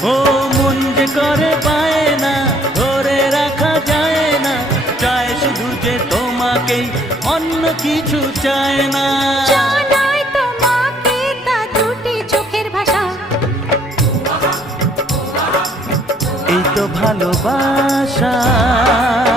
ও মন যে করে পায় না, ধরে রাখা যায় না, চায় শুধু যে তোমাকেই, অন্য কিছু চায় না। জানাই তোমাকে তা দুটি চোখের ভাষা, এই তো ভালোবাসা।